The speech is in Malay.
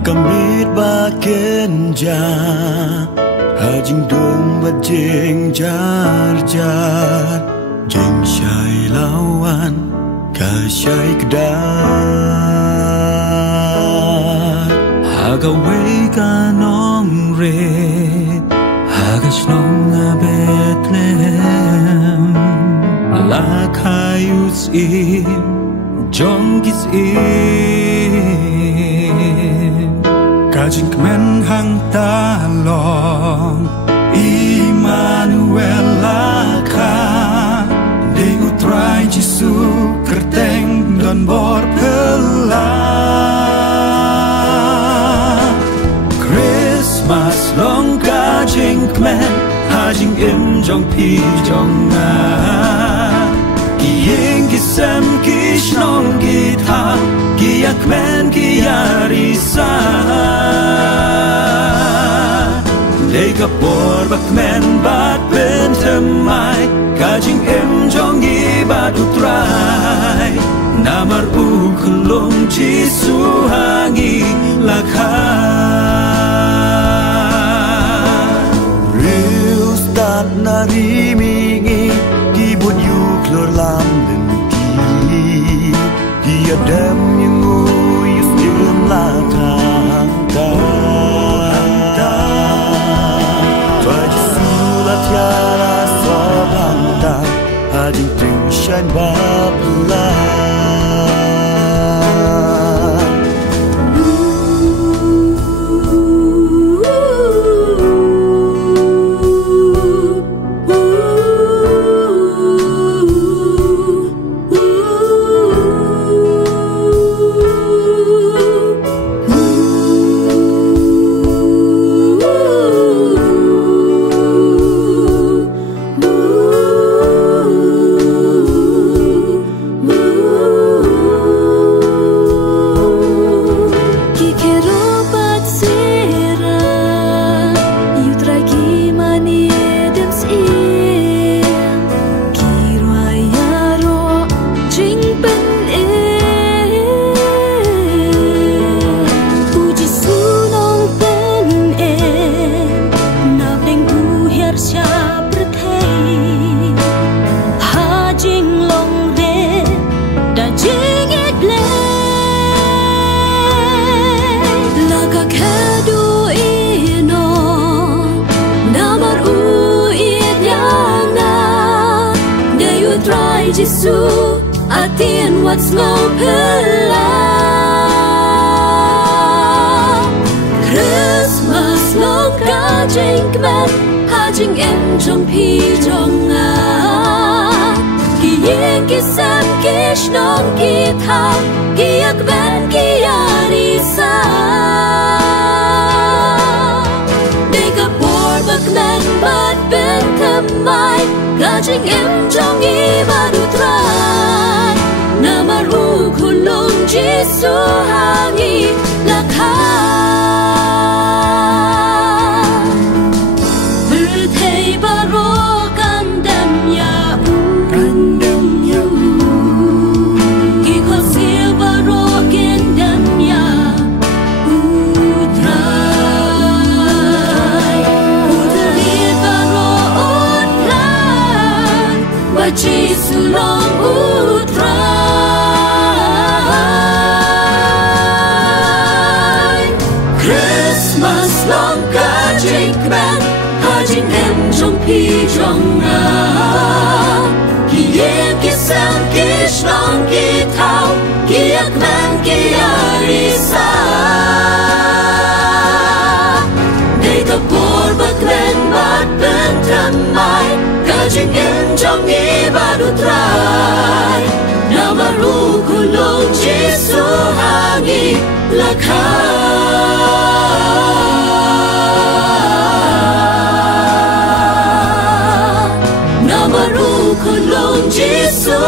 Kamit baken ja hajing dong bat jeng jar jar jeng syai lawan ka syai kedar haga wei ka nong red haga shnong a Bethlehem la kayus im jong gis im kajing men hang talong Immanuel laka de utrai Jesu kerteng don bor pela Christmas long kajing men hajing im jong pi jong na Giyeng gisem gishnong githa giyak men giyarisa Lega por bak men bat ben temai kajing em jong i bat utrai namar u kulong Jesu hangi lakha Real start nari mingi Gibut yuk lor lam den ki Dia dem yang uyus ilm latang ta Tua Jesu la tiara sobang ta Hajing ting shan bab la Jesu atin what's no pela Christmas long kajing kmen hajing em trong pi trong a Giyeng kisam kishnong kitha giyak ven giyarisa Dega por bakmen bat ben kamay kajing em trong i badutrai namaru kulong Jesu hangi lakha Berthei baro kandam ya Iko sil baro kendam ya utrai Uterit baro utrai Jesu long utrai Christmas long kajing kmen hajing em trong pi trong na Giyeng kisam kishnong githau giyak men giyarisa Dega por bakmen bat ben tamai kajing em trong i badutrai namaru kulong Jesu hangi lakha namaru kulong Jesu